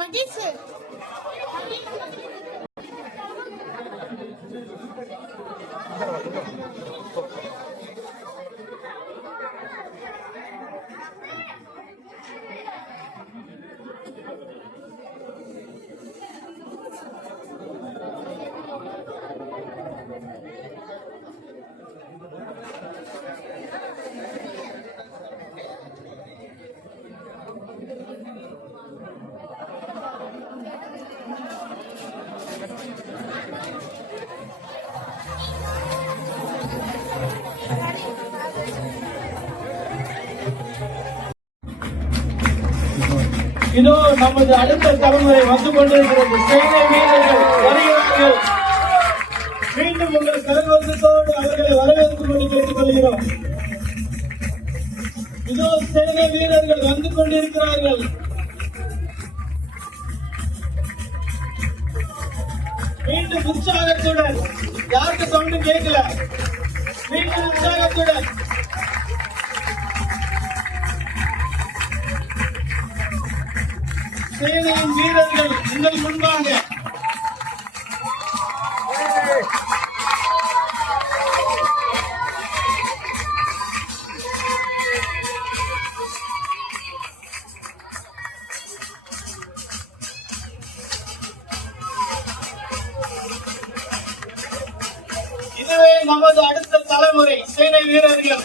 மகிழ்ச்சி இதோ நமது அடுத்த தலைமுறை வந்து கொண்டிருக்கிறது. சேனை வீரர்கள் வருகிறார்கள். மீண்டும் உங்கள் கரகோஷத்தோடு அவர்களை வரவேற்றுக் கொண்டு கேட்டுக் கொள்கிறோம். இதோ சேனை வீரர்கள் வந்து கொண்டிருக்கிறார்கள். மீண்டும் உற்சாகத்துடன், யாருக்கு சவுண்டு கேட்கல, மீண்டும் உற்சாகத்துடன் சேனையின் வீரர்கள் உங்கள் முன்பாக இதுவே நமது அடுத்த தலைமுறை சேனை வீரர்கள்.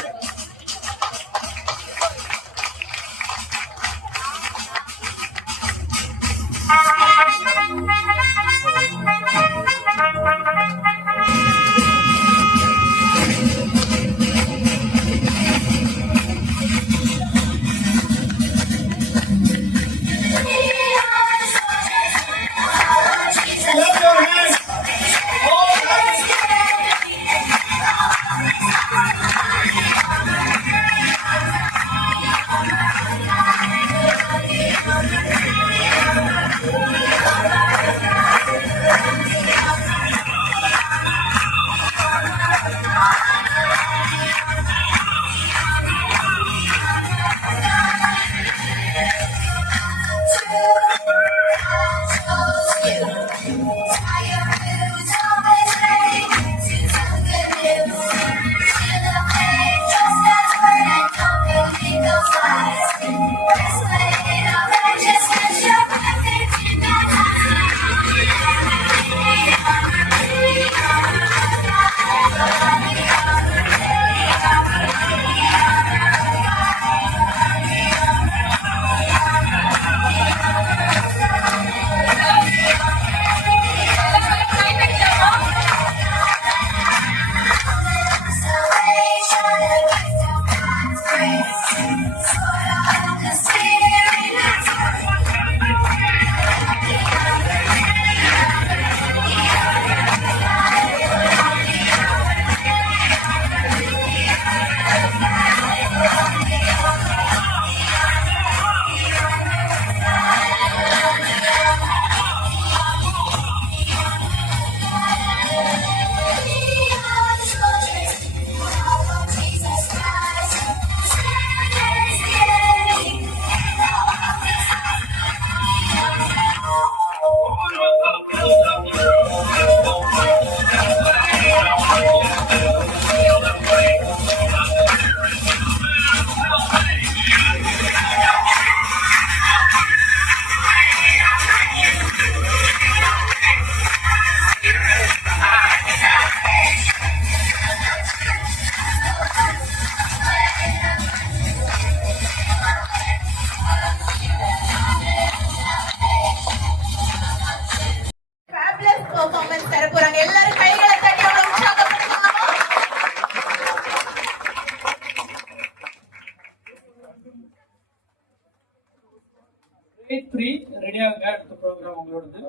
ரெடியாங்க. அடுத்த ப்ரோக்ராம் உங்களோடது.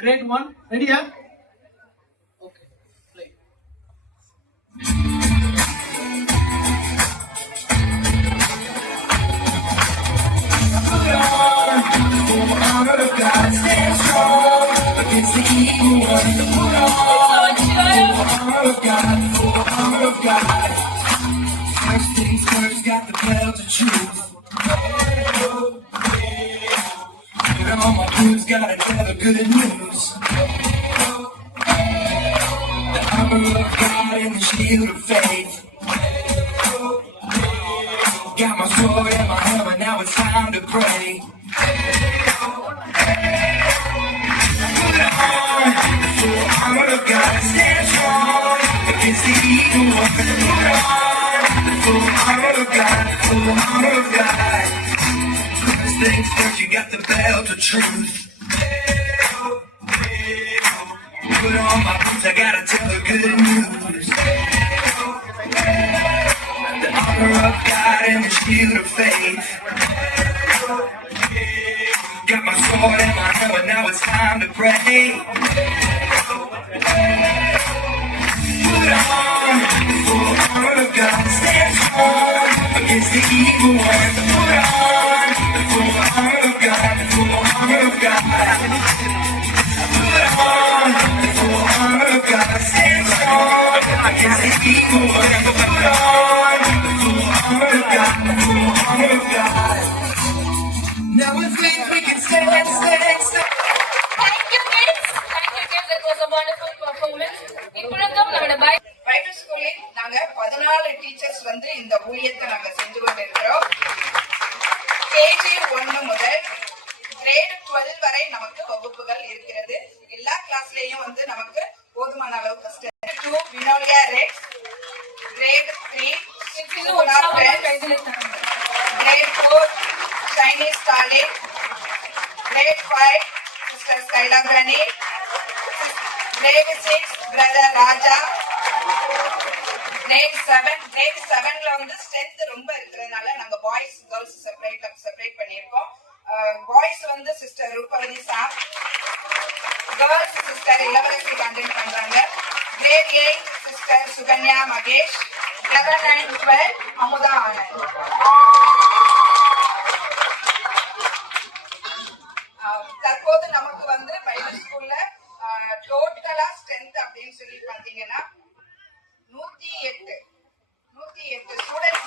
Grade 1 ரெடியா? Okay. against the evil one. Put on the armor of God, full armor of God. First things first, got the belt of truth. Put on my boots, gotta tell the good news. The armor of God and the shield of faith. Got my sword and my hammer, now it's time to pray. Put on the full armor of God, stand strong against the evil one. Put on the full armor of God, full armor of God. First things first, you got the belt of truth. Put on my boots, I gotta tell the good news. The armor of God and the shield of faith. Got my sword and my hammer, now it's time to pray. Put on the full armor of God, stand strong against the evil one. Put on the full armor of God, the full armor of God. Put on the full armor of God, stand strong against the evil one. Put on the full armor of God, the full armor of God. Now with faith we can stand. Thank you kids. That was a wonderful performance. இப்பொழுதும் நம்மளோட Bible ஸ்கூலில் நாங்க 14 teachers வந்து இந்த ஊழியத்தை நாங்க செஞ்சு கொண்டிருக்கிறோம். கேஜி 1 முதல் கிரேட் 12 வரை நமக்கு வகுப்புகள் இருக்கிறது. எல்லா கிளாஸ்லயும் வந்து நமக்கு போதுமான அளவு first 2 Vinolia Rex, grade 3 grade 4 Chinese Starling, grade 5 Sister Skyla Brani, grade 6 Brother Raja, grade 7ல வந்து ஸ்ட்ரென்த் ரொம்ப இருக்கிறதுனால நாங்க பாய்ஸ் கேர்ள்ஸ் செப்பரேட் பண்ணியிருக்கோம். பாய்ஸ் வந்து sister Rupavathi Sam, girls sister Ilavarasi content பண்றாங்க. Grade 8 sister Sukanya Mahesh, 11 and 12 Amudha Anand. தற்போது நமக்கு வந்து பைபிள் ஸ்கூல்ல டோட்டலா ஸ்ட்ரென்த் அப்படின்னு சொல்லி பாத்தீங்கன்னா 108 ஸ்டூடெண்ட்ஸ்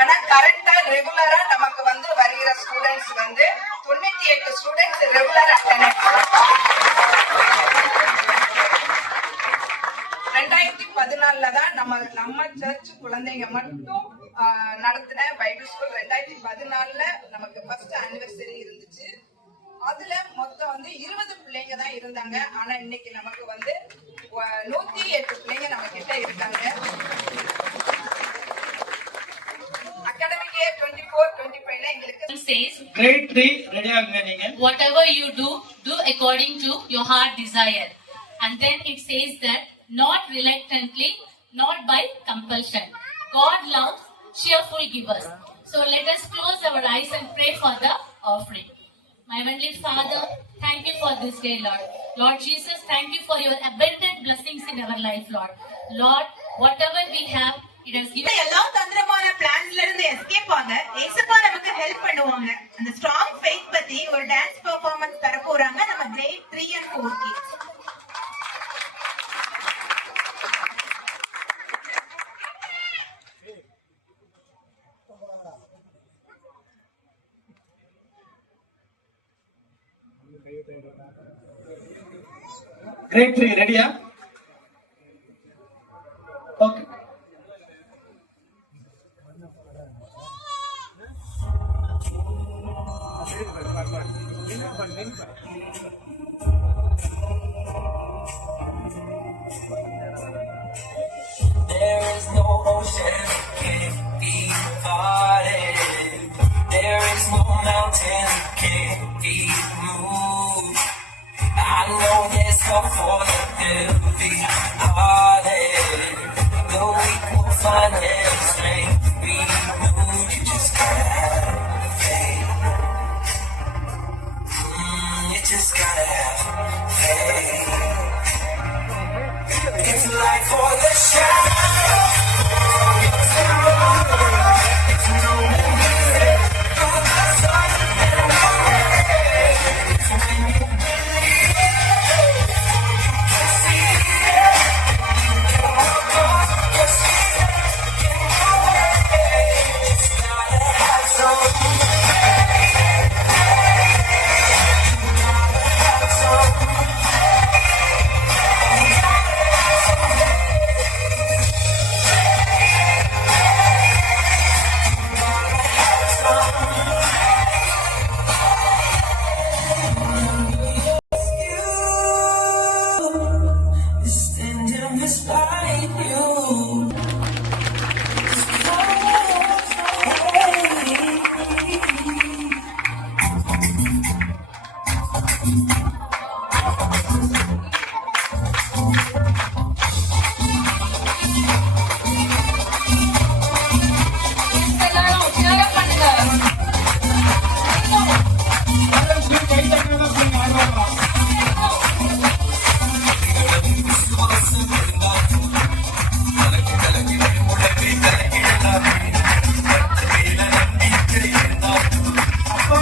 ஆனா கரெக்டா ரெகுலரா நமக்கு வந்து வருகிற ஸ்டூடெண்ட்ஸ் வந்து 98 ஸ்டூடெண்ட்ஸ் ரெகுலர் அட்டெண்டன்ஸ். 2014 தான் நம்ம சர்ச் குழந்தைங்க மட்டும் நடத்தின பைபிள் ஸ்கூல் 2014 நமக்கு ஃபர்ஸ்ட் ஆனிவர்சரி இருந்துச்சு. அதுல மொத்தம் வந்து 20 பிள்ளைங்க தான் இருந்தாங்க. ஆனா இன்னைக்கு நமக்கு வந்து 108 பிள்ளைங்க நம்ம கிட்ட இருக்காங்க. அகாடமிக் இயர் 24-25ல எங்களுக்கு says கிரேட் 3 ரெடி ஆகுங்க நீங்க. whatever you do according to your heart desire. And then it says that not reluctantly, not by compulsion. God loves cheerful givers. So let us close our eyes and pray for the offering. My heavenly Father, thank you for this day, Lord. Lord Jesus, thank you for your abundant blessings in our life, Lord. Lord, whatever we have, it has given. எல்லா தந்திரமான பிளான்ஸ்ல இருந்து escape ஆக ஏசப்பா நமக்கு help பண்ணுவாங்க. அந்த strong faith பத்தி ஒரு டான்ஸ் பெர்ஃபார்மன்ஸ் தர போறாங்க நம்ம கிரேட் 3 and 4 கிட்ஸ். கிரேட் 3 ரெடியா? Okay. There is no ocean that can't be parted. There is no mountain that can't be moved. I know there's hope for the heavy-hearted. The weak will find their strength renewed. You just gotta have faith. You just gotta have faith. It's life for the shadow.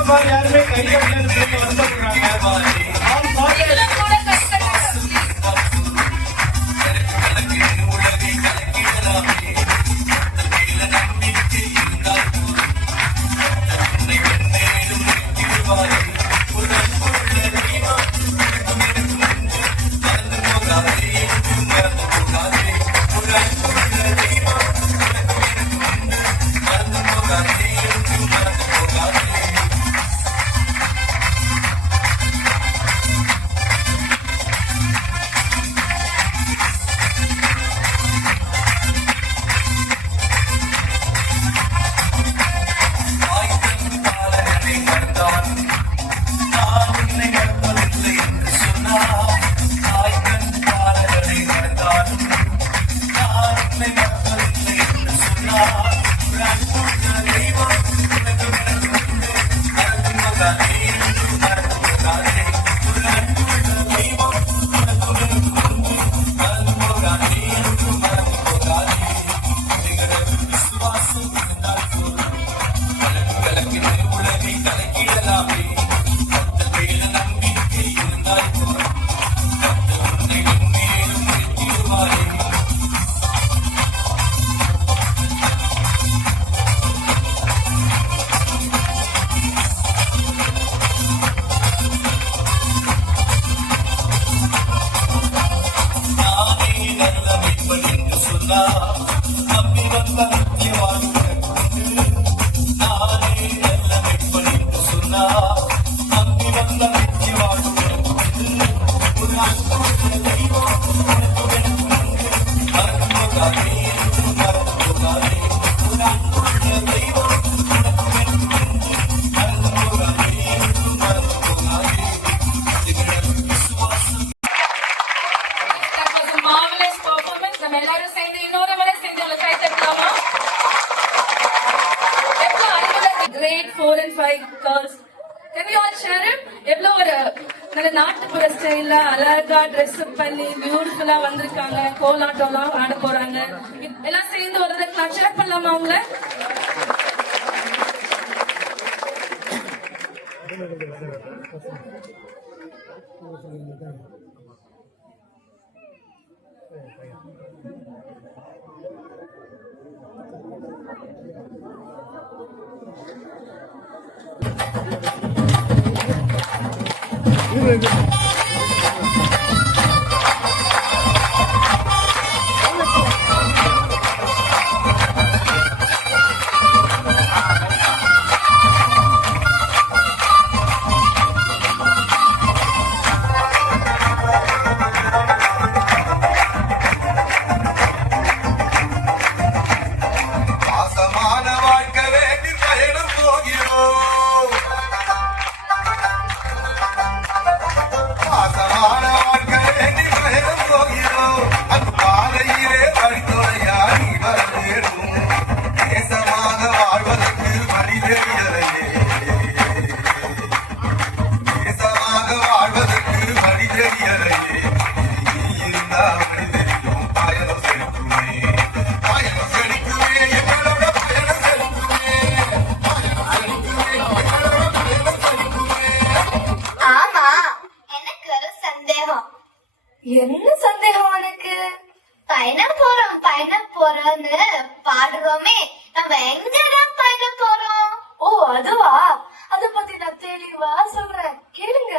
என்னப்பா யாருமே கையெழுத்து வருத்தப்படுறாங்க. நீங்களும் கூட கை தட்டுங்க. Grade 4 and 5 girls. Can we all share it? எவ்வளோ ஒரு நல்ல நாட்டுப்புற ஸ்டைல்ல அழகா ட்ரெஸ் அப் பண்ணி பியூட்டிஃபுல்லா வந்திருக்காங்க. கோலாட்டம்லாம் ஆட போறாங்க. எல்லாம் சேர்ந்து ஒரு தடவை ஷேர் பண்ணலாமா அவங்கள? என்ன சந்தேகம் உனக்கு? பயணம் போறோம்னு பாடுறோமே, நம்ம எங்கதான் பயணம் போறோம்? ஓ அதுவா? அத பத்தி நான் தெளிவா சொல்றேன், கேளுங்க.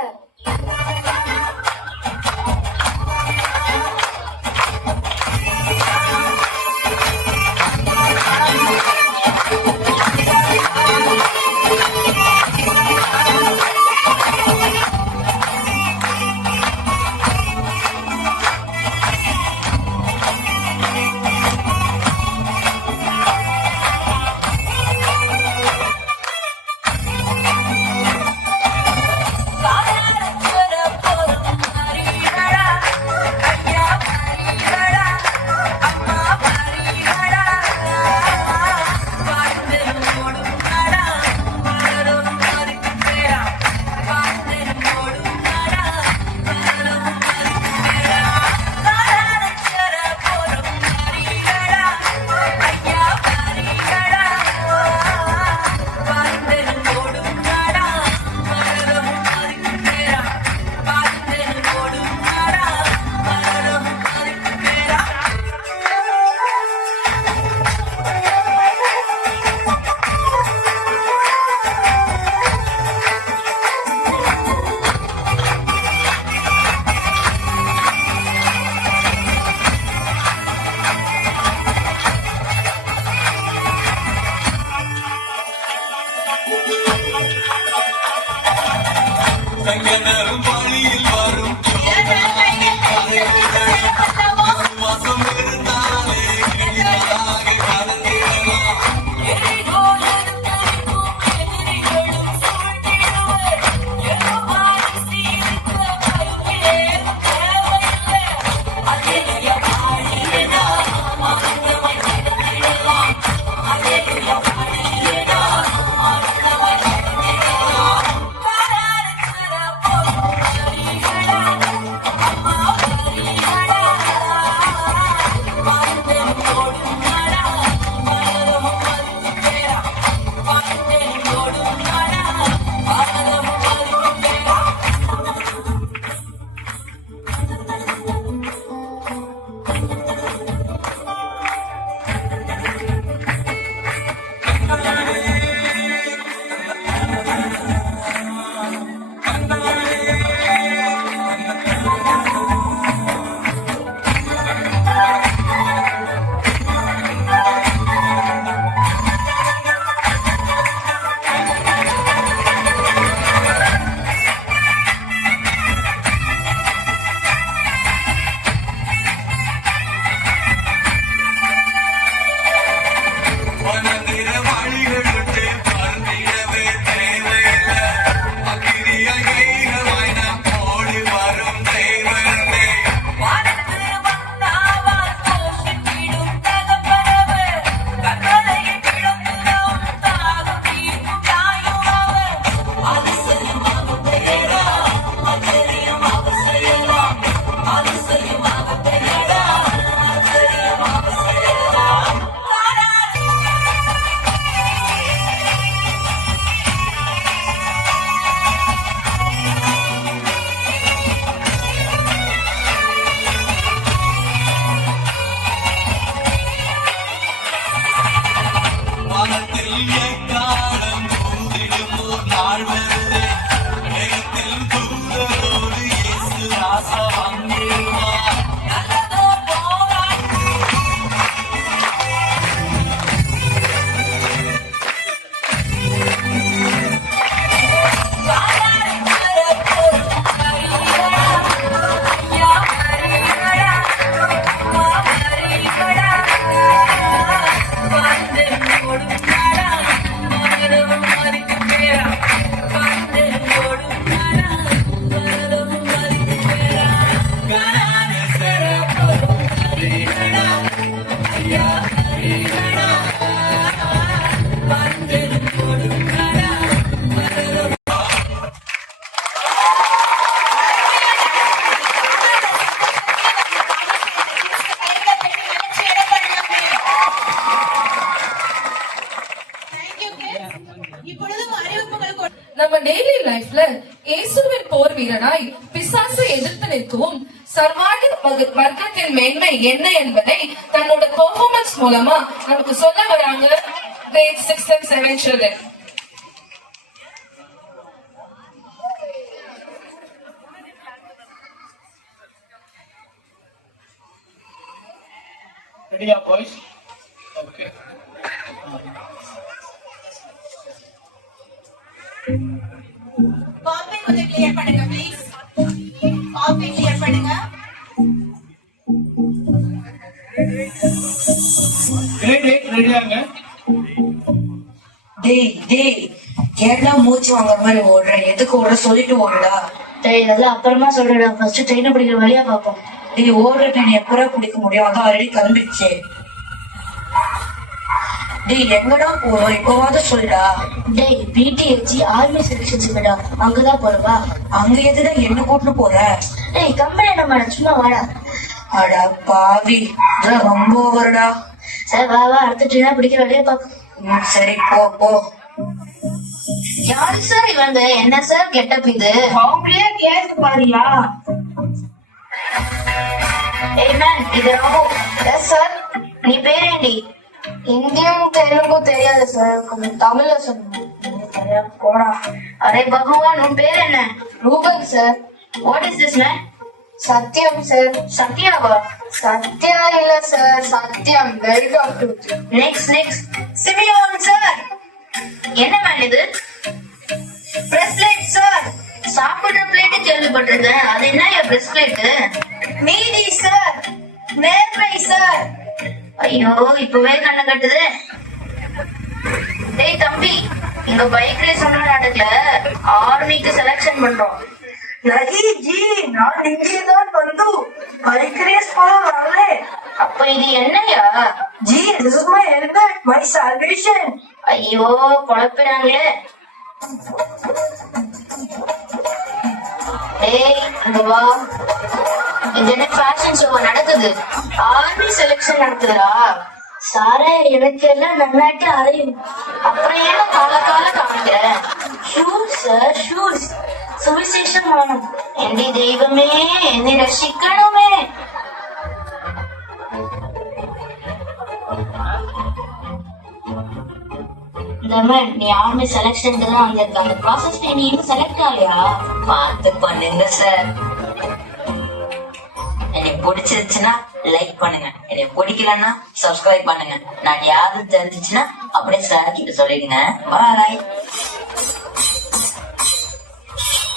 தங்கனரும் பணியில் வரும் வாசம் இருந்தாலே எளிதாக கடந்திடலாம். நம்ம டெய்லி லைஃப்ல இயேசுவின் போர் வீரனாய் பிசாசை எதிர்த்து நிற்கவும் சர்வாணி வர்க்கத்தின் மேன்மை என்ன என்பதை தன்னோட பெர்ஃபார்மன்ஸ் மூலமா நமக்கு சொல்ல வராங்க grade 6 and 7 children. ரெடியா பாய்ஸ்? ஓகே. காப்பி கொஞ்சம் கிளியர் பண்ணுங்க ப்ளீஸ். காப்பி கிளியர் பண்ணுங்க. கிரேட் 8 ரெடியாங்க? டேய் கேட்டா மூச்சு வாங்குற மாதிரி ஓடுற, எதுக்கு ஓட சொல்லிட்டு ஓடுடா. டேய் அதெல்லாம் அப்புறமா சொல்றடா, ஃபர்ஸ்ட் ட்ரெயினை பிடிக்கிற வழியா பாப்போம். டேய் ஓடுற ட்ரெயின் எப்படா பிடிக்க முடியும், அதான் ஆல்ரெடி கிளம்பிடுச்சு. டேய் எங்கடா போறோம் இப்பவாவது சொல்லுடா. டேய் பிடிஹெச் ஆர்மி செலக்ஷன்ஸ் மேடா, அங்கதான் போறவா. அங்க எதுடா என்ன கூட்டு போற? டேய் கம்பெனி நம்ம சும்மா வாடா. அடா பாவி, இதெல்லாம் ரொம்ப ஓவர்டா. சரி வா வா, அடுத்த ட்ரெயினா பிடிக்கிற வழியா பாப்போம். சரி போ. யாரு சார் இவங்க? என்ன சார் கெட்டப் இது? அவங்களே கேஸ் பாரியா? ஏய் மேன், இது ராமு. Yes sir. நீ பேரேண்டி? ஹிந்தியும் தெலுங்கும் தெரியாது சார், கொஞ்சம் தமிழ்ல சொல்லுங்க. போடா. அரே பகவான், உன் பேர் என்ன? Ruben sir. What is this man? Sathyam sir. சத்யாவா? சத்யா இல்ல sir, Sathyam. Welcome to. Next Simeon sir. என்ன மேன் இது? Bracelet sir. சாப்பிடுற கஷ்டப்பட்டிருக்கேன். அது என்ன என் பிரஸ்ட் பிளேட்? நீதி சார், நேர்மை சார். ஐயோ இப்பவே கண்ணை கட்டுது. டேய் தம்பி, இங்க பைக் ரேஸ் ஒன்றும் நடக்கல, ஆர்மிக்கு செலக்ஷன் பண்றோம். नहीं जी, நான் இங்கேதான் வந்து பைக் ரேஸ் போல வரலே. அப்ப இது என்னையா? जी, this is my helmet, my salvation. ஐயோ குழப்பினாங்களே. டேய் அங்க வா, இங்க என்ன ஃபேஷன் ஷோ நடக்குது, ஆர்மி செலக்ஷன் நடக்குதுடா. சாரே, எனக்கு எல்லாம் நன்னாட்டு அறியும். அப்புறம் ஏன் கால காமிக்கிறேன்? Shoes sir, shoes. சுவிசேஷம் வேணும். எந்தி தெய்வமே, என்னை ரசிக்கணுமே. நீ ஆர்மி செலக்ஷனுக்கு தான் வந்திருக்க, அந்த ப்ராசஸ்ல நீ இன்னும் செலக்ட் ஆகலையா? பார்த்து பண்ணுங்க சார். என்னை பிடிச்சிருச்சுன்னா லைக் பண்ணுங்க, என்னை பிடிக்கலன்னா சப்ஸ்கிரைப் பண்ணுங்க. நான் யாரும் தெரிஞ்சிச்சுன்னா அப்படியே சார் கிட்ட சொல்லிடுங்க. பாய்.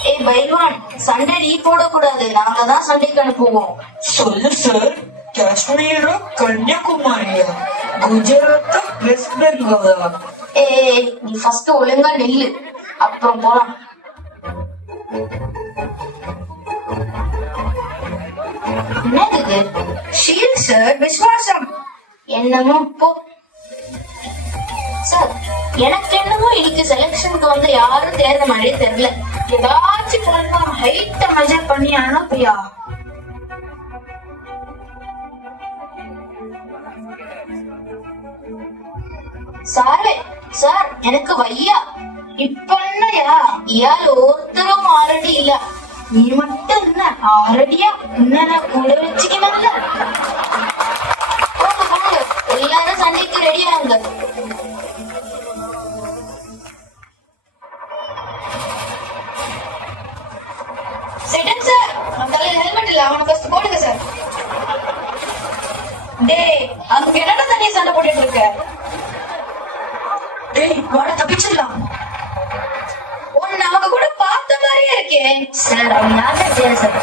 ஏய் பைல்வான், சண்டை நீ போடக்கூடாது, நாங்க தான் சண்டைக்கு அனுப்புவோம். சொல்லு சார். காஷ்மீரா, கன்னியாகுமரியா, குஜராத்தா, வெஸ்ட் பெங்காலா? ஏய் நீ ஃபர்ஸ்ட் ஒழுங்கா நெல்லு, அப்புறம் போலாம். என்னது இது? ஷீல்ட் சார், விசுவாசம். என்னமோ போ சார். எனக்கு என்னமோ இன்னைக்கு செலக்ஷனுக்கு வந்து யாரும் தேர்ந்த மாதிரியே தெரியல. ஏதாச்சும் பண்ணலாம், ஹைட்ட மெஜர் பண்ணி அனுப்பியா? சாரே சார், எனக்கு வையா. இப்ப என்னையா, இயால் ஒருத்தரும் ஆரடி இல்ல, நீ மட்டும் என்ன ஆரடியா? என்ன கூட வச்சுக்கணும்ல. போங்க போங்க, எல்லாரும் சண்டைக்கு ரெடி ஆகுங்க. செடன் சார், நம்ம தலையில ஹெல்மெட் இல்ல, அவனை ஃபர்ஸ்ட் போடுங்க சார். டேய் அங்க என்னடா தனியா சண்டை போட்டுட்டு இருக்க? டேய் வாட, தப்பிச்சிடலாம். உன்னை அவங்க கூட பார்த்த மாதிரியே இருக்கே. சார், அவன் யார்தான் செய்ய sir?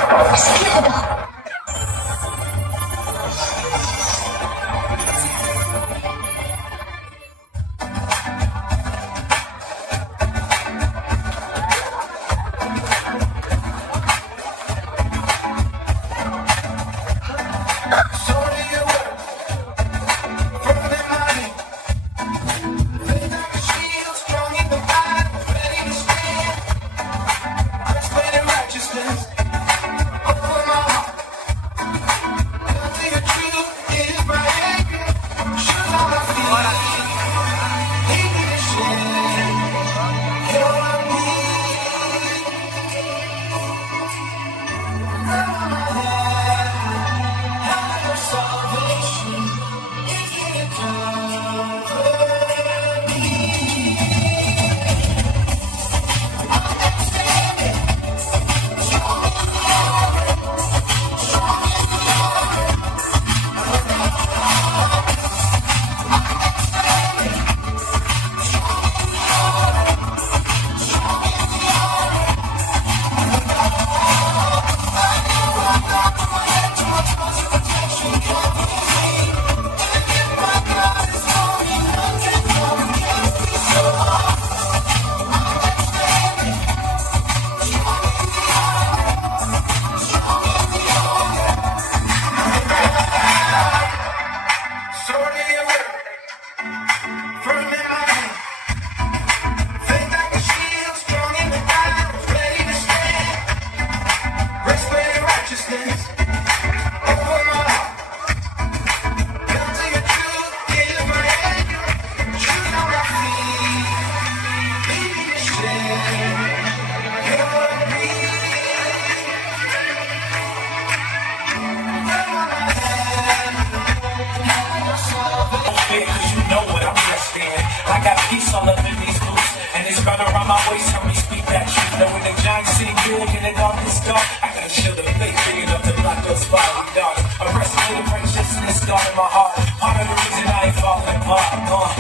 I got peace all up in these boots, and it's right around my waist. Help me speak that truth. Now when the giant city big and it all gets dark, I gotta shield the faith big enough to block those fiery darts. I'm resting with a righteous and it's scar in my heart. Part of the reason I ain't falling apart.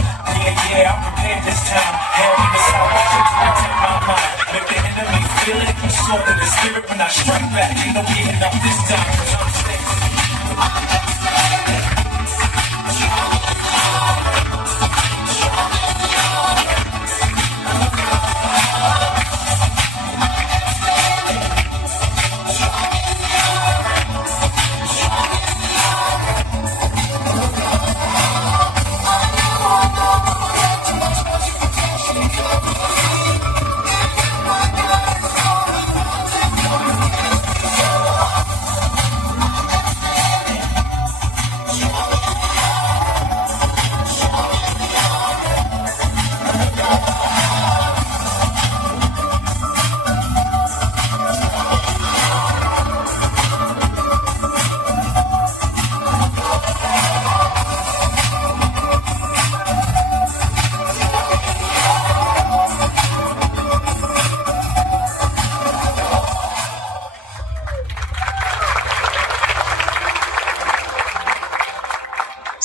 Yeah, I'm prepared this time. Hell, me the salvation to protect my mind. Make the enemy feel it, sword in the spirit when I strike back. Ain't no getting up this time, 'cause I'm steady.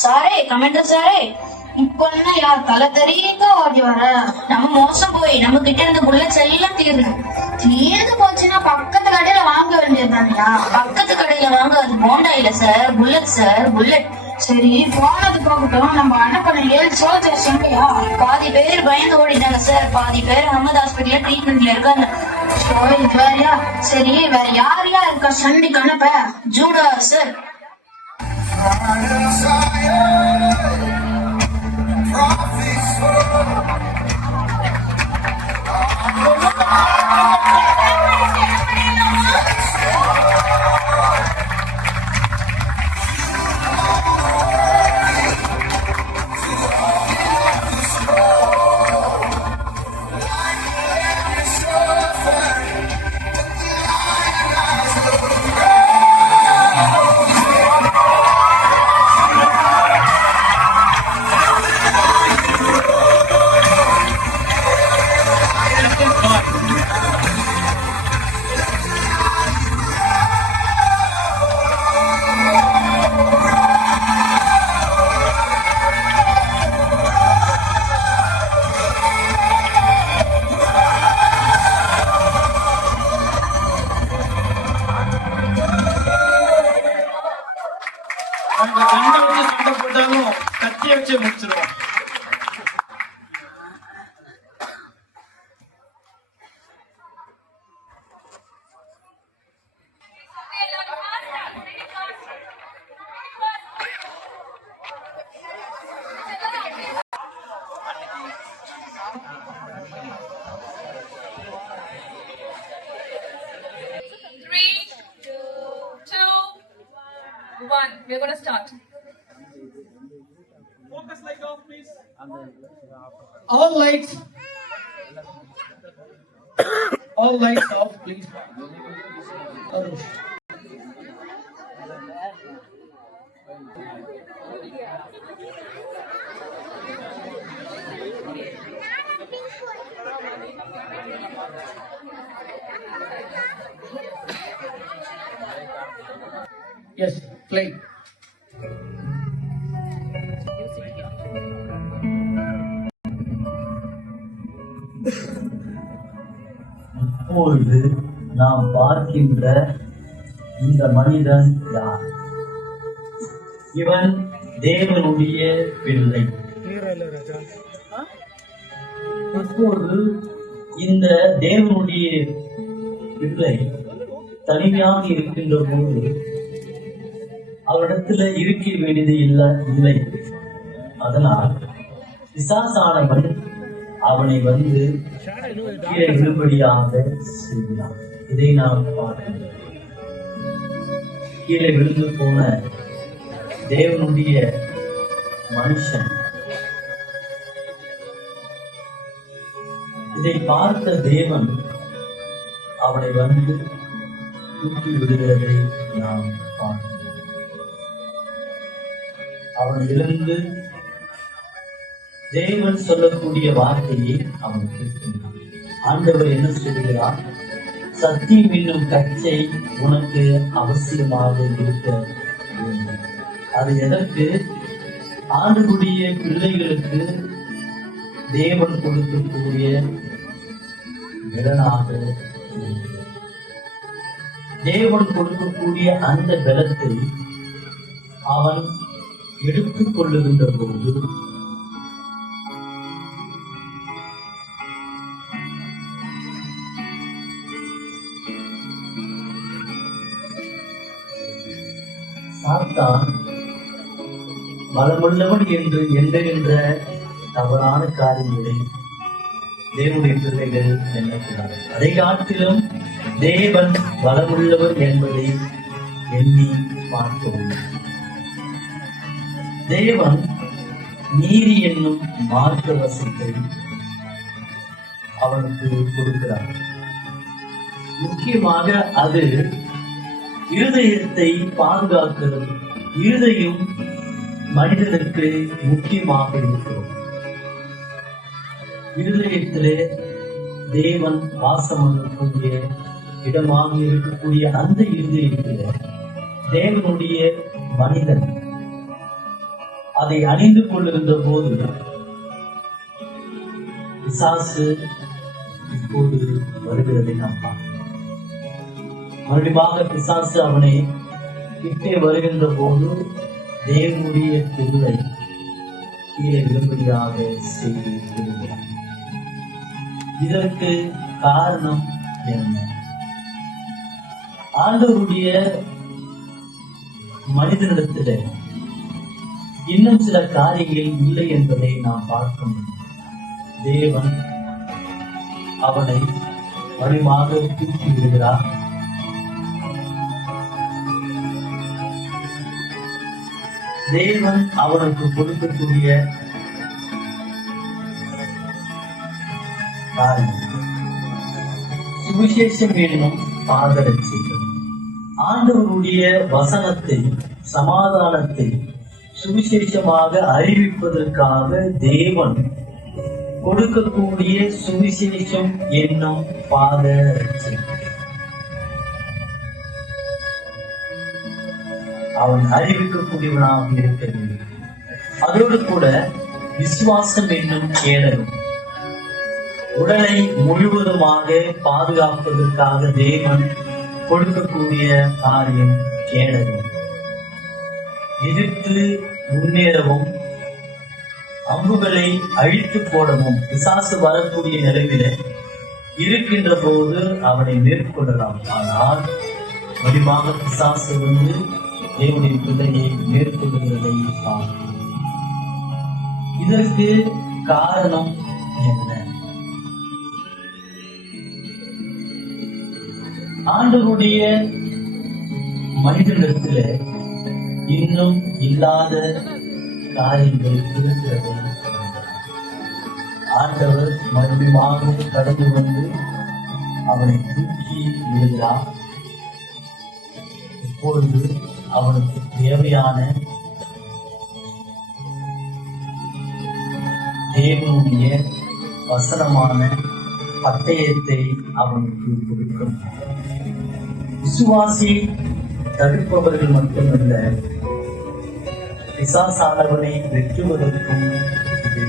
சாரே commander சாரே, இப்ப என்ன யார் தலை தெரியக்க ஓடி வர? நம்ம மோசம் போய் நம்ம கிட்ட இருந்த புல்லட்ஸ் எல்லாம் தீர்ந்து போச்சுன்னா பக்கத்து கடையில வாங்க வேண்டியதுதானியா? பக்கத்து கடையில வாங்க, அது போண்டா இல்ல சார், புல்லட் சார், புல்லட். சரி போனது போகட்டும், நம்ம அனுப்பின 7 சோல்ஜர்ஸ் எங்கயா? பாதி பேர் பயந்து ஓடிட்டாங்க சார், பாதி பேர் அஹமது ஹாஸ்பிட்டல்ல ட்ரீட்மெண்ட்ல இருக்காங்க. இது வேறையா? சரி வேற யார் யார் இருக்கா சண்டைக்கு அனுப்ப? Judah sir. அந்த கண்டை வச்சு சண்டை போட்டாலும் கத்திய வச்சு முடிச்சிருவோம். We're going to start. Focus light off, please. All lights. All lights off, please. Arush. Yes, play. இப்பொழுது நாம் பார்க்கின்ற இந்த மனிதன் யார்? இவன் தேவனுடைய பிள்ளை. இப்போது இந்த தேவனுடைய பிள்ளை தனிமையாக இருக்கின்ற போது அவரிடத்துல இருக்க வேண்டியது இல்லை. அதனால் பிசாசானவன் அவனை வந்து கீழே விழும்படியாக செய்கிறான். இதை நாம் பார்க்கிறோம். கீழே விழுந்து போன தேவனுடைய மனுஷன் இதை பார்த்த தேவன் அவனை வந்து தூக்கி விடுகிறதை நாம் பார்க்கிறோம். அவன் எழுந்து தேவன் சொல்லக்கூடிய வார்த்தையை அவன் கேட்கின்றான். ஆண்டவர் என்ன சொல்கிறார்? சத்தியம் என்னும் கச்சை உனக்கு அவசியமாக இருக்க வேண்டும். அது எதற்கு? ஆண்டவருடைய பிள்ளைகளுக்கு தேவன் கொடுக்கக்கூடிய நிலனாக. தேவன் கொடுக்கக்கூடிய அந்த பலத்தை அவன் எடுத்துக் கொள்ளுகின்ற போது சாத்தான் பலமுள்ளவன் என்று எண்ணுகின்ற தவறான காரியங்களை தேவனுடைய பிள்ளைகள் எண்ணக்கூடாது. அதை காட்டிலும் தேவன் பலமுள்ளவர் என்பதை எண்ணி பார்க்கவும். தேவன் நீதி என்னும் மார்க்க வசத்தை அவனுக்கு கொடுக்கிறார். முக்கியமாக அது இருதயத்தை பாதுகாக்கிறது. இருதயம் மனிதனுக்கு முக்கியமாக இருக்கிறது. இருதயத்திலே தேவன் வாசமக்கூடிய இடமாக இருக்கக்கூடிய அந்த இருதயத்திலே தேவனுடைய மனிதன் அதை அணிந்து கொள்ளுகின்ற போது பிசாசு இப்போது வருகிறதை நாம் பார்க்கிறோம். மறுபடியும் பிசாசு அவனை கிட்டே வருகின்ற போது தேவனுடைய பிள்ளை கீழே விரும்படியாக செய்து விடுகிறார். இதற்கு காரணம் என்ன? ஆண்டவருடைய மனிதனிடத்தில் இன்னும் சில காரியங்கள் இல்லை என்பதை நாம் பார்க்க முடியும். தேவன் அவனை வலிமாக தூக்கி விடுகிறார். தேவன் அவனுக்கு கொடுக்கக்கூடிய காரியம் சுவிசேஷம் என்னும் பாதரட்சிகள். ஆண்டவருடைய வசனத்தை, சமாதானத்தை சுவிசேஷமாக அறிவிப்பதற்காக தேவன் கொடுக்கக்கூடிய சுவிசேஷம் என்னும் பாதரட்சி. அவன் அறிவிக்கக்கூடியவனாக இருக்க வேண்டும். அதோடு கூட விசுவாசம் என்னும் கேடகம். உடலை முழுவதுமாக பாதுகாப்பதற்காக தேவன் கொடுக்கக்கூடிய காரியம் கேடகம். எதிர்த்து முன்னேறவும் அம்புகளை அழித்து போடவும் பிசாசு வரக்கூடிய நிலையில இருக்கின்ற போது அவனை மேற்கொள்ளலாம். ஆனால் வடிவாக பிசாசு வந்து தேவனுடைய பிள்ளையை மேற்கொள்ளுகிறதை பார்க்கிறோம். இதற்கு காரணம் என்ன? ஆண்டவருடைய மனிதனிடத்தில் இன்னும் இல்லாத காரியங்கள் இருக்கிறது. ஆண்டவர் மறுபடியும் கடந்து வந்து அவனை தூக்கி விடுகிறார். இப்பொழுது அவனுக்கு தேவையான தேவனுடைய வசனமான பட்டயத்தை அவனுக்கு கொடுக்கும். விசுவாசி தடுப்பவர்கள் மட்டுமல்ல, பிசாசானவனை வெற்றுவதற்கும் இது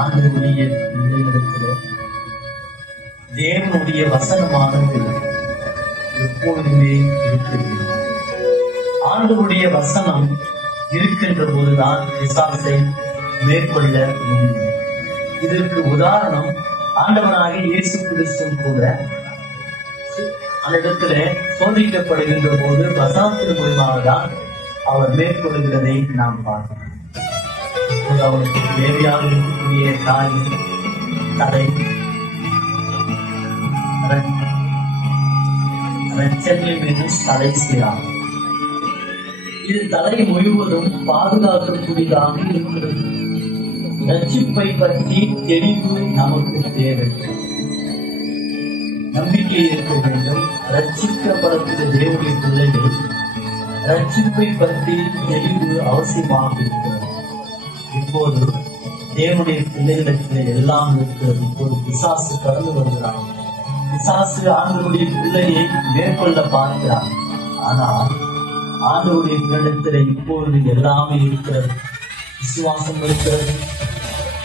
ஆண்டவருடைய பிள்ளைகளிடத்தில் தேவனுடைய வசனமானது எப்பொழுதுமே இருக்கிறது. ஆண்டவருடைய வசனம் இருக்கின்ற போதுதான் பிசாசை மேற்கொள்ள முடியும். இதற்கு உதாரணம் ஆண்டவனாக இயேசு கிறிஸ்து கூட அந்த இடத்துல சோதிக்கப்படுகின்ற போது வசனத்தின் மூலமாக தான் அவர் மேற்கொள்கிறதை நாம் பார்க்கிறோம். அவருக்கு தேவையாக இருக்கக்கூடிய காரியம் தடை, தடை செய்யலாம். இது தடை முழுவதும் பாதுகாக்கக்கூடியதாக இருக்கிறது. ரட்சிப்பை பற்றி தெளிவு நமக்கு தேவை. நம்பிக்கை இருக்க வேண்டும். ரட்சிக்கப்படக்கூடிய தேவனுடைய பிள்ளைகள் ரட்சிப்பை பற்றி தெளிவு அவசியமாக இருக்கிறது. இப்போது தேவனுடைய பிள்ளைகளிடத்தில் எல்லாம் இருக்கிறது. இப்போது பிசாசு கடந்து வருகிறார். பிசாசு ஆண்டவருடைய பிள்ளையை மேற்கொள்ள பார்க்கிறார். ஆனால் ஆண்டவருடைய பிள்ளையிடத்தில் இப்பொழுது எல்லாமே இருக்கிறது. விசுவாசம் இருக்கிறது,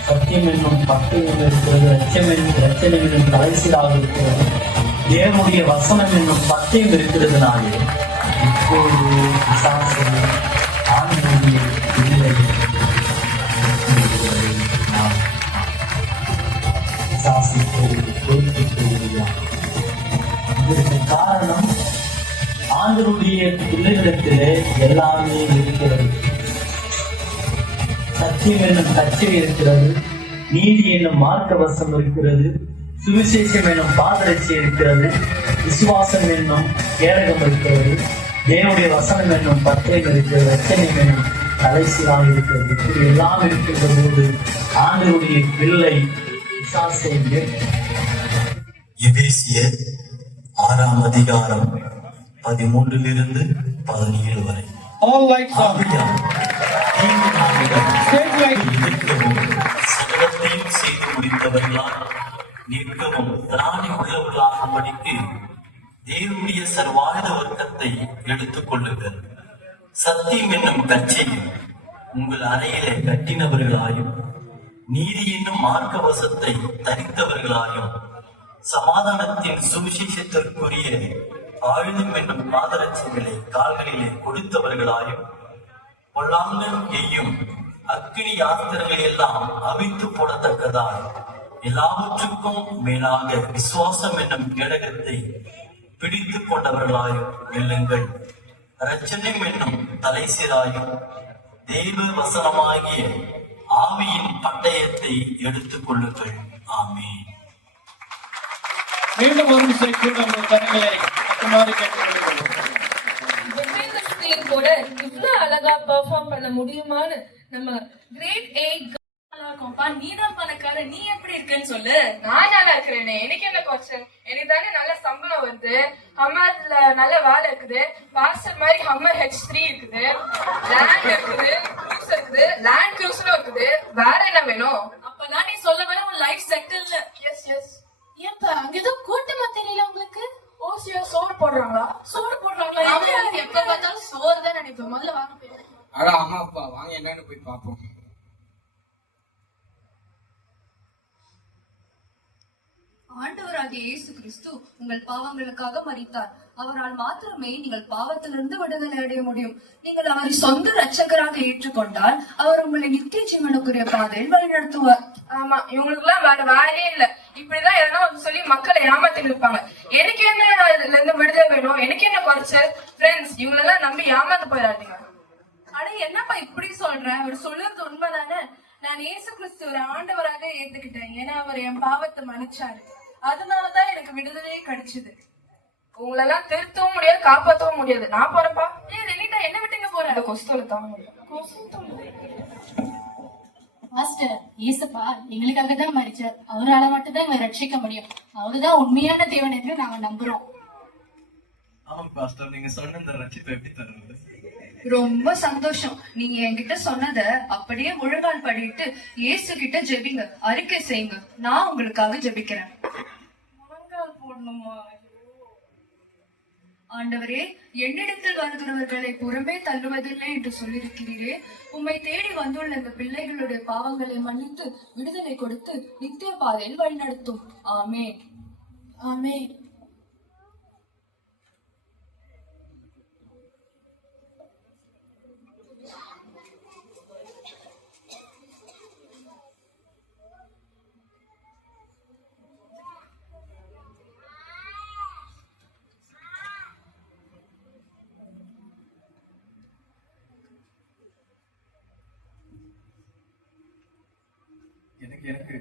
சத்தியம் என்னும் பட்டயம் இருக்கிறது, ரட்சணம் என்னும் தலைசீராக இருக்கிறது. தேவனுடைய வசனம் என்னும் பத்தையும் இருக்கிறதுனாலே இப்போது பிசாசு ஆண்டவருடைய பிள்ளை நாம் பிசாசு தோற்று போகிறார். இதற்கு காரணம் ஆண்டவருடைய பிள்ளைகளிடத்திலே எல்லாமே இருக்கிறது. சத்தியம் என்னும் கச்சை இருக்கிறது, நீதி என்னும் மார்க்க வசம் இருக்கிறது, சுவிசேஷம் என்னும் பாதரட்சி இருக்கிறது, விசுவாசம் என்னும் கேடகம் இருக்கிறது, தேவனுடைய வசனம் என்னும் பத்திரம் இருக்கிறது, ரச்சனை என்னும் தலைசீராக இருக்கிறது. இப்படி எல்லாம் இருக்கின்ற போது ஆண்டவருடைய பிள்ளை பிசாசை எபேசியர் 6ஆம் அதிகாரம் 13 17 வரை. All lights on. Stage light. சகலத்தையும் செய்து முடித்தவர்களால் நிற்கவும் திராணி உள்ளவர்களாகும்படிக்கு தேவனுடைய சர்வாயுத வர்க்கத்தை எடுத்துக் கொள்ளுங்கள். சத்தியம் என்னும் கச்சையும் உங்கள் அறையிலே கட்டினவர்களாயும், நீதி என்னும் மார்க்க வசத்தை தரித்தவர்களாயும், சமாதானத்தின் சுவிசேஷத்திற்குரிய ஆயுதம் என்னும் பாதரட்சிகளை கால்களிலே கொடுத்தவர்களாயும், பொல்லாங்கன் எய்யும் அக்கினி யாத்திரைகளை எல்லாம் அவித்து போடத்தக்கதாய் எல்லாவற்றுக்கும் மேலாக விசுவாசம் என்னும் கேடகத்தை பிடித்துக் கொண்டவர்களாயும் வெல்லுங்கள். இரட்சணம் என்னும் தலைசீராயும் தேவ வசனமாகிய ஆவியின் பட்டயத்தை எடுத்துக் கொள்ளுங்கள். ஆமென். மீண்டும் ஒரு விஷயம் நம்ம கரங்களை அக்குமாரி கேட்டுக்கொள்கிறோம். கூட இவ்வளவு அழகா பெர்ஃபார்ம் பண்ண முடியுமான்னு நம்ம கிரேட் 8 நீதான் பணக்கார, நீ எப்படி இருக்கன்னு சொல்லு. நான் நல்லா இருக்கிறேனே, எனக்கு என்ன குறைச்சல்? எனக்கு தானே நல்ல சம்பளம் வருது, ஹம்மர்ல நல்ல வேலை இருக்குது, பாஸ்டர் மாதிரி ஹம்மர் H3 இருக்குது, லேண்ட் இருக்குது, க்ரூஸ் இருக்குது, லேண்ட் க்ரூஸ்ல இருக்குது. வேற என்ன வேணும்? அப்பதான் நீ சொல்ல வர உன் லைஃப் செட்டில். S S. ஏப்பா அங்க ஏதோ கூட்டமா தெரியல உங்களுக்கு? ஓசியா சோறு போடுறாங்களா? சோறு போடுறாங்களா? எப்ப பார்த்தாலும் சோறு தான் நினைப்பேன். முதல்ல வாங்க போய். அட ஆமா அப்பா, வாங்க என்னன்னு போய் பாப்போம். ஆண்டவராகிய இயேசு கிறிஸ்து உங்கள் பாவங்களுக்காக மரித்தார். அவரால் மாத்திரமே நீங்கள் பாவத்திலிருந்து விடுதலை அடைய முடியும். நீங்கள் அவரை சொந்த இரட்சகராக ஏற்றுக்கொண்டால் அவர் உங்களை நித்திய ஜீவனுக்குரிய பாதையில் வழிநடத்துவார். ஆமா, இவங்களுக்கு எல்லாம் வேற வேலையே இல்ல. இப்படிதான் எதனா சொல்லி மக்களை ஏமாத்தி இருப்பாங்க. எனக்கு என்ன இதுல இருந்து விடுதலை வேணும், எனக்கு என்ன குறைச்சல்? ஃப்ரெண்ட்ஸ், இவங்களெல்லாம் நம்பி ஏமாந்து போயிடாதீங்க. அட என்னப்பா இப்படி சொல்ற? அவர் சொல்றது உண்மைதானே? நான் இயேசு கிறிஸ்து ஒரு ஆண்டவராக ஏத்துக்கிட்டேன். ஏன்னா அவர் என் பாவத்தை மன்னிச்சாரு. அதனாலதான் எனக்கு விடுதலையே கிடைச்சது. உங்களெல்லாம் திருத்தவும் முடியாது, காப்பாற்றவும் முடியாது. நான் போறேன்ப்பா. ரெனிட்டா என்ன விட்டுங்க போறேன்? அந்த கொஸ்தோல தாங்க முடியும். மாஸ்டர், ஏசப்பா எங்களுக்காக தான் மரிச்சார். அவரால மட்டும் தான் ரட்சிக்க முடியும். அவருதான் உண்மையான தேவன் என்று நாங்க நம்புறோம். ஆமா பாஸ்டர், நீங்க சொன்ன இந்த ரட்சிப்பை எப்படி தருவது? ரொம்ப சந்தோஷம். நீங்க என்கிட்ட சொன்னத அப்படியே முழங்கால் படிட்டு இயேசு கிட்ட ஜெபிங்க, அறிக்கை செய்யுங்க. நான் உங்களுக்காக ஜெபிக்கிறேன். முழங்கால் போடணுமா? ஆண்டவரே, என்னிடத்தில் வருகிறவர்களை புறமே தள்ளுவதில்லை என்று சொல்லியிருக்கிறீரே. உம்மை தேடி வந்துள்ள இந்த பிள்ளைகளுடைய பாவங்களை மன்னித்து விடுதலை கொடுத்து நித்திய பாதையில் வழிநடத்தும். ஆமென். ஆமென். எனக்கு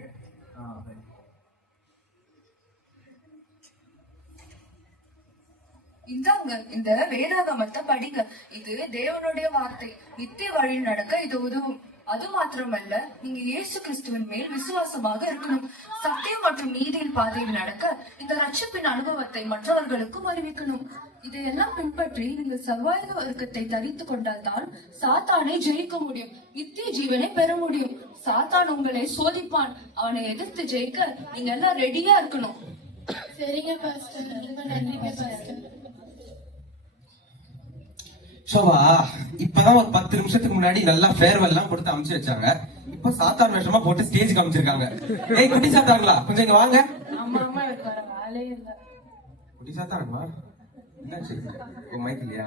இந்தாங்க, இந்த வேதாகமத்தை படிங்க. இது தேவனுடைய வார்த்தை. நித்திய வழியில் நடக்க இது உதவும். அது மாத்திரமல்ல, நீங்க இயேசு கிறிஸ்துவின் மேல் விசுவாசமாக இருக்கணும். சத்தியம் மற்றும் நீதியின் பாதையில் நடக்க இந்த ரட்சிப்பின் அனுபவத்தை மற்றவர்களுக்கும் அறிவிக்கணும். இதையெல்லாம் பின்பற்றி நீங்க சர்வாயுத வர்க்கத்தை தரித்து கொண்டால்தான் சாத்தானை ஜெயிக்க முடியும், நித்திய ஜீவனை பெற முடியும். சாத்தான் உங்களை சோதிப்பான். அவனை எதிர்த்து ஜெயிக்க நீங்க எல்லாம் ரெடியா இருக்கணும். சரிங்க பாஸ்டர், ரொம்ப நன்றிங்க பாஸ்டர். சோபா, இப்பதான் ஒரு 10 நிமிஷத்துக்கு முன்னாடி நல்லா ஃபேர்வெல் எல்லாம் கொடுத்து அமுச்சு வச்சாங்க. இப்ப சாத்தான் வேஷமா போட்டு ஸ்டேஜ் காமிச்சிருக்காங்க. ஏய் குட்டி சாத்தாங்களா, கொஞ்சம் இங்க வாங்க. ஆமா ஆமா, எனக்கு வேற வேலையே இல்ல. குட்டி சாத்தானுமா என்னாச்சு மைக் இல்லையா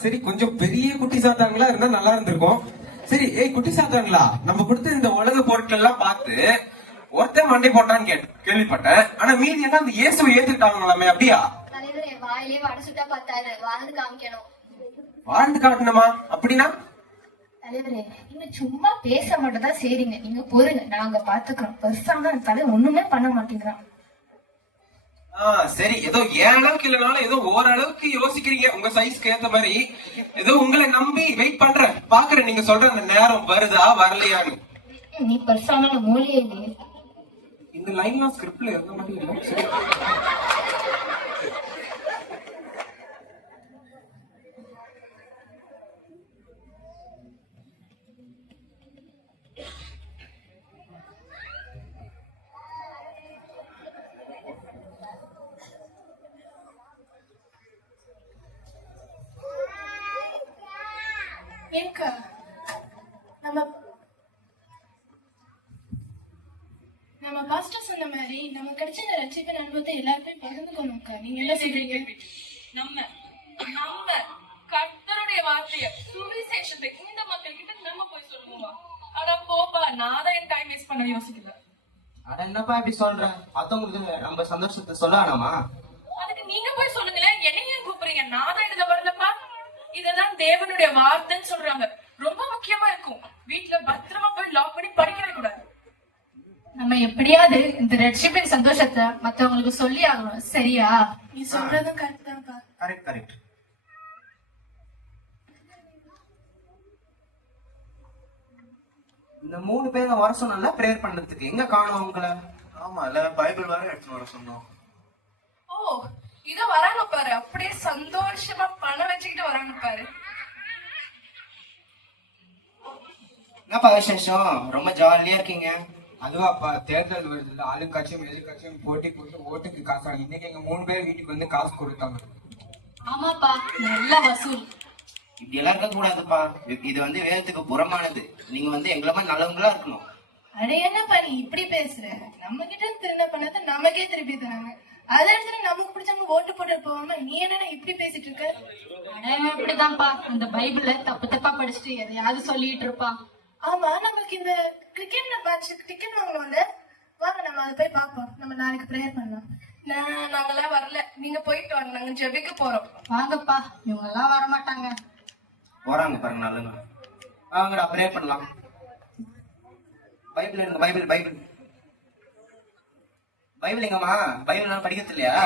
சரி கொஞ்சம் பெரிய குட்டி சாத்தாங்களா இருந்தா நல்லா இருந்திருக்கும். சரி ஏய் குட்டி சாத்தாங்களா, நம்ம கொடுத்த இந்த உலக பொருட்கள் எல்லாம் பார்த்து ஒருத்தன் மண்டை போட்டான்னு கேள்விப்பட்டேன். ஆனா மீதி எல்லாம் அந்த இயேசுவை ஏத்துக்கிட்டாங்களாமே, அப்படியா? தலைவரே வாயிலே வடை சுட்டா பார்த்தாரு, வாழ்ந்து காமிக்கணும். வாழ்ந்து காட்டணுமா? அப்படின்னா தலைவரே நீங்க சும்மா பேச மட்டும் தான் சரிங்க, நீங்க பொறுங்க, நாங்க பாத்துக்கிறோம். பெருசாங்க தலை ஒண்ணுமே பண்ண மாட்டேங்கிறான். சரி, ஏதோ ஏன் அளவுக்கு இல்லைனாலும் ஏதோ ஓரளவுக்கு யோசிக்கிறீங்க உங்க சைஸ்க்கு ஏத்த மாதிரி. ஏதோ உங்களை நம்பி வெயிட் பண்றேன், பாக்குறேன் நீங்க சொல்ற அந்த நேரம் வருதா வரலையான்னு. நீ பெருசான மூலியே இல்லையே. இந்த லைன்லாம் ஸ்கிரிப்ட்ல இருந்த மாதிரி இல்லை. சரி ஏக்கா நம்ம பாஸ்டர் சொன்ன மாதிரி நம்ம கிடைச்ச இந்த ரட்சிப்பின் அனுபவத்தை எல்லாருமே பகிர்ந்துக்கணும்க்கா. நீங்க என்ன சொல்றீங்க? நம்ம கர்த்தருடைய வார்த்தைய சுவிசேஷத்தை இந்த மக்கள் கிட்ட நம்ம போய் சொல்லுவோமா? அட போப்பா, நான் தான் என் டைம் வேஸ்ட் பண்ண யோசிக்கல. அட என்னப்பா இப்படி சொல்ற? மத்தவங்களுக்கு நம்ம சந்தோஷத்தை சொல்லலாமா? அதுக்கு நீங்க போய் சொல்லுங்களேன், என்னைய ஏன் கூப்பிடுறீங்க? நான் தான் எழுத வரலப்பா. இததான் தேவனுடைய வார்த்தைன்னு சொல்றாங்க. ரொம்ப முக்கியமா இருக்கும். வீட்டுல பத்திரமா போய் லாக் பண்ணி படிக்கவே கூடாது. நம்ம எப்படியாவது இந்த ரட்சிப்பின் சந்தோஷத்தை மத்தவங்களுக்கு சொல்லி ஆகணும், சரியா? நீ சொல்றதும் கரெக்ட் தான்ப்பா. கரெக்ட். இந்த 3 பேங்க வர சொன்னல பிரேயர் பண்றதுக்கு, எங்க காணோம் உங்களை? ஆமா, இல்ல பைபிள் வேற எடுத்து வர சொன்னோம். ஓ, இதோ வராங்க பாரு, அப்படியே சந்தோஷமா பணம் வச்சுக்கிட்டு வராங்க பாரு. என்னப்பா விசேஷம்? ரொம்ப ஜாலியா இருக்கீங்க. அதுவாப்பா, தேர்தல் வருது, ஆளுங்கட்சியும் எதிர்கட்சியும் போட்டி போட்டு ஓட்டுக்கு காசு. இன்னைக்கு எங்க 3 பேர் வீட்டுக்கு வந்து காசு கொடுத்தாங்க. ஆமாப்பா, நல்ல வசூல். இப்படி எல்லாம் இருக்க கூடாதுப்பா. இது வேதத்துக்கு புறமானது. நீங்க எங்களை மாதிரி நல்லவங்களா இருக்கணும். அட என்னப்பா நீ இப்படி பேசுற? நம்ம கிட்ட திருந்த பண்ணத நமக்கே திருப்பி தராங்க. அத இடத்துல நமக்கு பிடிச்சவங்க ஓட்டு போட்டு போவாம நீ என்ன இப்படி பேசிட்டு இருக்க? இப்படிதான்ப்பா, இந்த பைபிள தப்பு தப்பா படிச்சுட்டு எதையாவது சொல்லிட்டு இருப்பான். ஆமா, நமக்கு இந்த கிரிக்கெட்ல மேட்ச் டிக்கெட் வாங்கணும்ல, வாங்க நம்ம அதை போய் பாப்போம். நம்ம நாளைக்கு பிரேயர் பண்ணலாம். நாங்கெல்லாம் வரல, நீங்க போயிட்டு வாங்க, நாங்க ஜெபிக்க போறோம். வாங்கப்பா, இவங்க எல்லாம் வரமாட்டாங்க. போறாங்க பாருங்க, நல்லங்க. வாங்கடா பிரேயர் பண்ணலாம். பைபிள் எடுங்க, பைபிள் எங்கம்மா? பைபிள் நான் படிக்கிறது இல்லையா?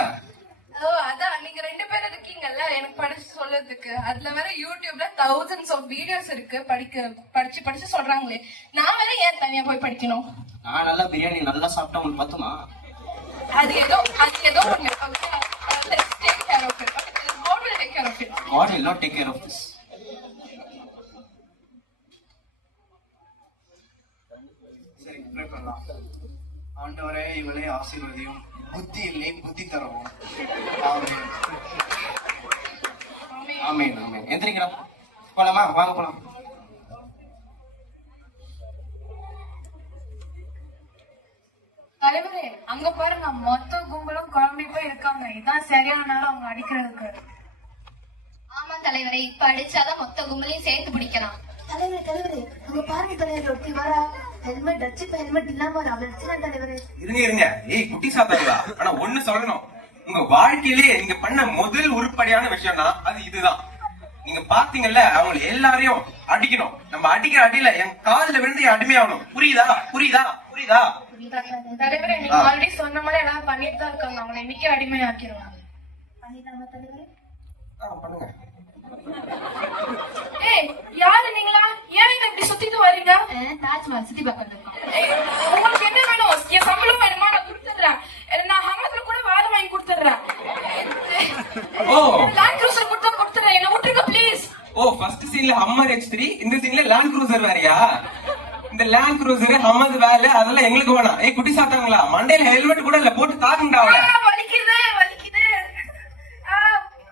ஓ, அதான் நீங்க 2 பேரும் இருக்கீங்கல்ல எனக்கு படிச்சு சொல்றதுக்கு. அதுல வேற யூடியூப்ல thousands of வீடியோஸ் இருக்கு, படிச்சு சொல்றாங்களே. நான் வேற ஏன் தனியா போய் படிக்கணும்? நான் நல்லா பிரியாணி நல்லா சாப்பிட்டா உங்களுக்கு பத்துமா? அது ஏதோ ஒண்ணு. Let's take care of it. God will take care of it. God will not take care of this. சரி, ப்ரே பண்ணலாம். ஆண்டவரே, இவளை ஆசீர்வதியும், புத்தி இல்லை புத்தி தரவும். ஆமென். ஆமென், ஆமென். எந்திரிக்கிறா, போலாமா? வாங்க போலாம். தலைவரே அங்க பாருங்க, மொத்த கும்பலும் குழம்பி போய் இருக்காங்க. இதான் சரியான நேரம் அவங்க அடிக்கிறதுக்கு. ஆமா தலைவரே, இப்ப அடிச்சாதான் மொத்த கும்பலையும் சேர்த்து பிடிக்கலாம். தலைவரே அங்க பாருங்க தலைவர், ஒருத்தி வரா. ஹெல்மெட் இல்லாம அவள் அடிச்சுனா தலைவரே. இருங்க. ஏய் குட்டி சாத்தாங்களா, ஆனா ஒண்ணு சொல்லணும். உங்க வாழ்க்கையிலே நீங்க பண்ண முதல் உருப்படியான விஷயம்னா அது இதுதான். நீங்க பாத்தீங்கல்ல, அவங்க எல்லாரையும் அடிக்கணும். நம்ம அடிக்கிற அடியில என் காலில் விழுந்து அடிமையாகணும். புரியுதா? தலைவரே நீங்க ஆல்ரெடி சொன்ன மாதிரி எல்லாம் பண்ணிட்டு தான் இருக்காங்க. அவங்களை இன்னைக்கே அடிமையாக்கிடுவாங்க. பண்ணிடலாமா தலைவரே? பண்ணுங்க. ஏய், யாரு நீங்களா? ஏன் இப்படி சுத்திட்டு வரீங்க? தாஜ்மஹால் சுத்தி பார்க்கறது. உங்களுக்கு என்ன வேணும்? என் சம்பளம் வேணுமா? நான் கொடுத்துடுறேன். நான் ஹமாஸ்ல கூட வாழை வாங்கி கொடுத்துடுறேன். Land cruiser கொடுத்துடுறேன். என்ன விட்டுருங்க ப்ளீஸ். ஃபர்ஸ்ட் சீன்ல ஹம்மர் X3, இந்த சீன்ல லேண்ட் க்ரூசர் வேறயா? இந்த லேண்ட் க்ரூசர் ஹம்மர் வேலை அதெல்லாம் எங்களுக்கு வேணாம். ஏய் குட்டி சாத்தாங்களா, மண்டையில ஹெல்மெட் கூட இல்ல, போட்டு தாக்குங்கடா அவளை. வலிக்குது.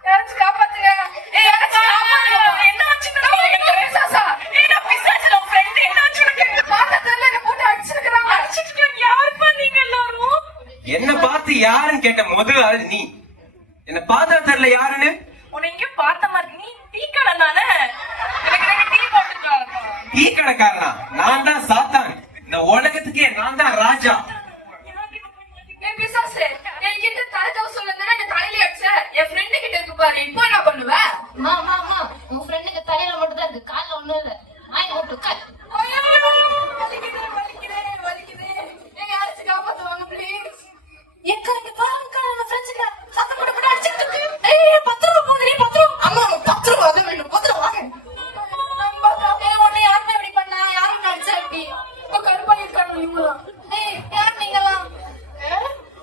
யாராச்சும் காப்பாத்துங்க. யாராச்சும் காப்பாத்துங்க. என்ன ஆச்சுடா? சாசா, நான் பிசாசுல ஃப்ரெண்ட். என்ன ஆச்சு உனக்கு? பாக்கத்துல என்ன போட்டு அடிச்சிருக்காங்க. யாருப்பா நீங்க எல்லாரும்? என்ன பார்த்து யாருன்னு கேட்ட முதல் ஆள் நீ. என்ன பார்த்தா தெரியல யாருன்னு. உன்னை எங்கேயும் பார்த்த மாதிரி நீ டீ கடை தானே? எனக்கு டீ போட்டுருக்காங்க. டீ கடைக்காரனா? நான் தான் சாத்தான். இந்த உலகத்துக்கே நான் தான் ராஜா. என் பிசாசு என்கிட்ட தலை தவசம் இருந்தா என் தலையில அடிச்ச என் ஃப்ரெண்டு கிட்ட இருக்கு பாரு. இப்போ என்ன பண்ணுவ? மாமா உன் ஃப்ரெண்டுக்கு தலையில மட்டும் தான் இருக்கு, கால்ல ஒண்ணும் இல்ல. வாய் ஓட்டு கால். காப்பாத்துவாங்க ப்ளீஸ். எக்கா இங்க பாருங்க, நம்ம ஃப்ரெண்ட்ஸ்ல சத்தம் போட்டு போட்டு அடிச்சிட்டு இருக்கு. ஏய் 10 ரூபாய் போடுறீ, 10 ரூபாய். அம்மா 10 ரூபாய் அது வேணும், 10 ரூபாய் வாங்க. உன்னை யாருமே இப்படி பண்ணா, யாரும் நடிச்சா இப்படி இப்ப கருப்பா இருக்காங்க இவங்களாம். ஏய் யார் நீங்களாம்?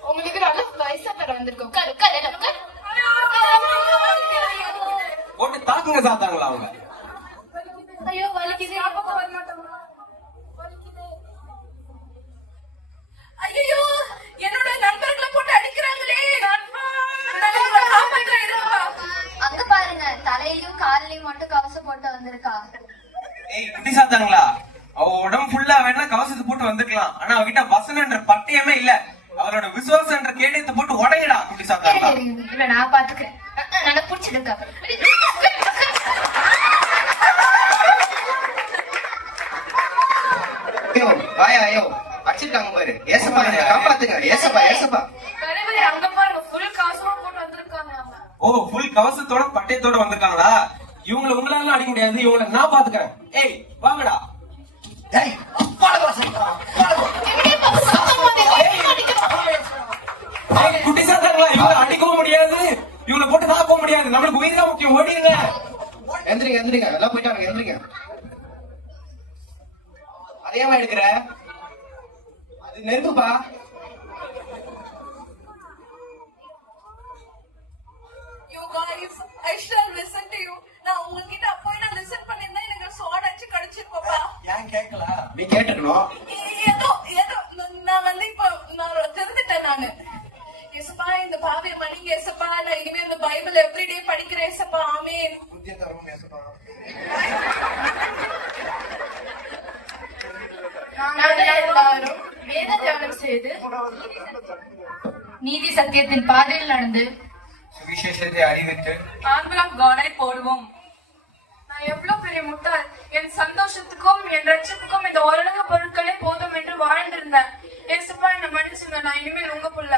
உங்களுக்கு நல்ல பைசா தர வந்திருக்கோம். கரு கரு கரு. போட்டு தாக்குங்க சாத்தாங்களா அவங்க. ஐயோ வலிக்குது. வர மாட்டாங்க. ஐயோ என்னோட நண்பர்களை போட்டு அடிக்கிறாங்களே. அங்க பாருங்க, தலையிலயும் காலிலையும் மட்டும் கவசம் போட்டு வந்திருக்கா. ஏய் குட்டி சாத்தாங்களா, அவ உடம்பு ஃபுல்லா வேணா கவசத்தை போட்டு வந்திருக்கலாம். ஆனா அவகிட்ட வசனன்ற பட்டயமே இல்ல. அவளோட விசுவாசன்ற கேடயத்தை போட்டு உடையடா குட்டி சாத்தாங்களா. இல்ல நான் பாத்துக்கிறேன். நல்லா புடிச்சிருக்கா. ஐயோ அடிச்சிருக்காங்க பாரு. ஏசப்பா காப்பாத்துங்க. ஏசப்பா ஏசப்பா. தலைவரே அங்க பாருங்க, ஃபுல் காசுமா போட்டு வந்திருக்காங்க அவங்க. ஓ ஃபுல் கவசத்தோட பட்டயத்தோட வந்திருக்காங்களா? இவங்களை உங்களால அடிக்க முடியாது, இவங்களை நான் பாத்துக்கிறேன். ஏய் வாங்கடா. குட்டி சாத்தாங்களா, இவங்களை அடிக்கவும் முடியாது, இவங்களை போட்டு தாக்கவும் முடியாது. நம்மளுக்கு உயிர் தான் முக்கியம். ஓடிடுங்க. எந்திரிங்க எந்திரிங்க, எல்லாம் போயிட்டாங்க. எந்திரிங்க. அதேமா எடுக்கிற அது நெருப்புப்பா. You guys, I shall listen to you. நான் உங்ககிட்ட அப்போ நான் லிசன் பண்ணிருந்தா எனக்கு சோட அடிச்சு கடிச்சிருப்பா. ஏன் கேட்கல? நீ கேட்டுக்கணும். ஏதோ நான் வந்து இப்ப நான் தெரிஞ்சுட்டேன் நானு. ஏசப்பா இந்த பாவிய மணிங்க ஏசப்பா, நான் இனிமே இந்த பைபிள் எவ்ரிடே படிக்கிறேன் ஏசப்பா. ஆமென். புத்திய தரும் ஏசப்பா. எல்லாரும் வேத தியானம் செய்து நீதி சத்தியத்தின் பாதையில் நடந்து சுவிசேஷத்தை அறிவித்து ஆம்புலம் காடை போடுவோம். நான் எவ்வளவு பெரிய முட்டாள். என் சந்தோஷத்துக்கும் என் ரட்சத்துக்கும் இந்த உலக பொருட்களே போதும் என்று வாழ்ந்திருந்தேன். ஏசப்பா என்ன மன்னிச்சுங்க, நான் இனிமேல் உங்க புள்ள.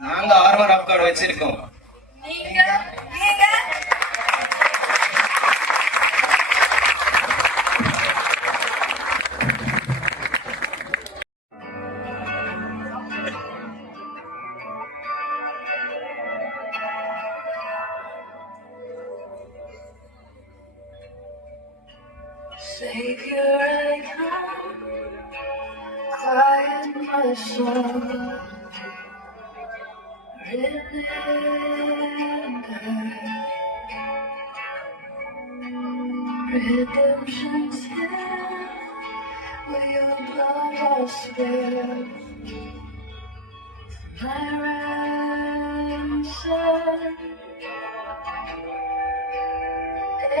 நாங்க ஆர்வர் ஆஃப் கார்டு வச்சிருக்கோம். நீங்க Savior, I come, quiet my soul. Redemption's here, where your blood was spilled. My ransom,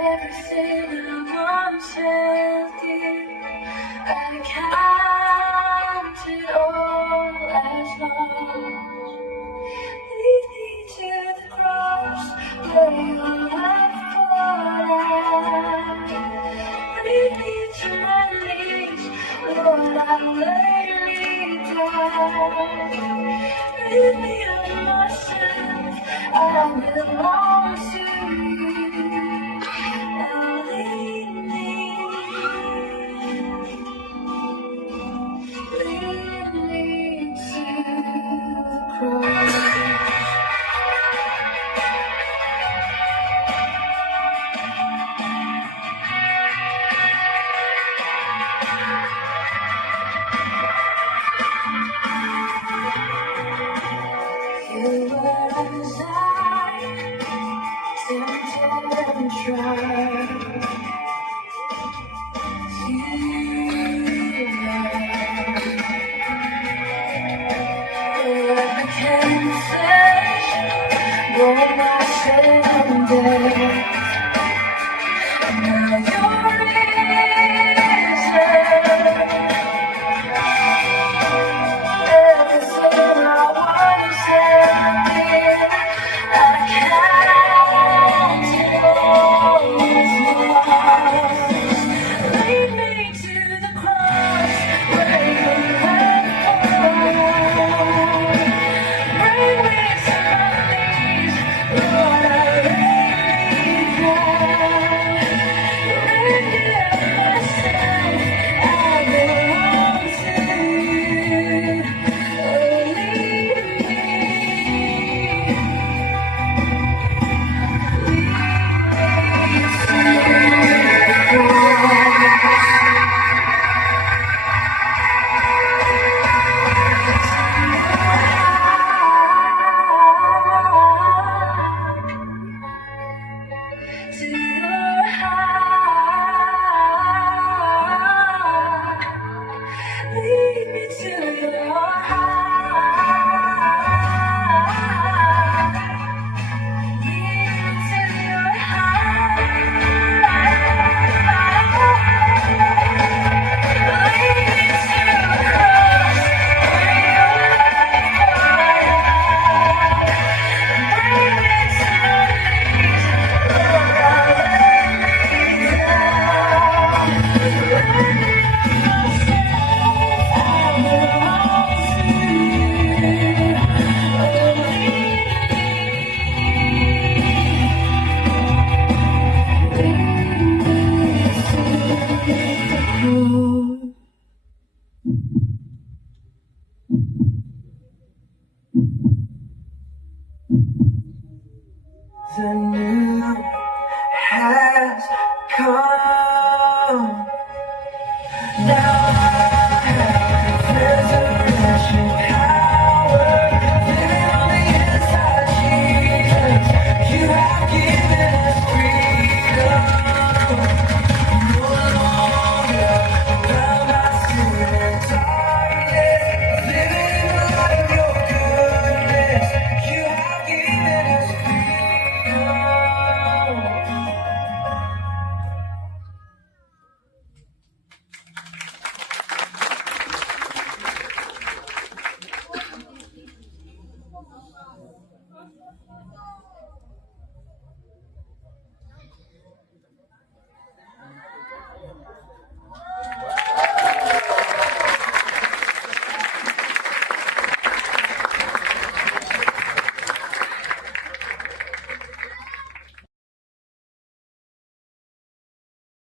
everything I once held dear, I count it all as lost. Lead me to the cross where your life poured out. Lead me to my knees, Lord, I lay me down. Rid me of myself, I belong to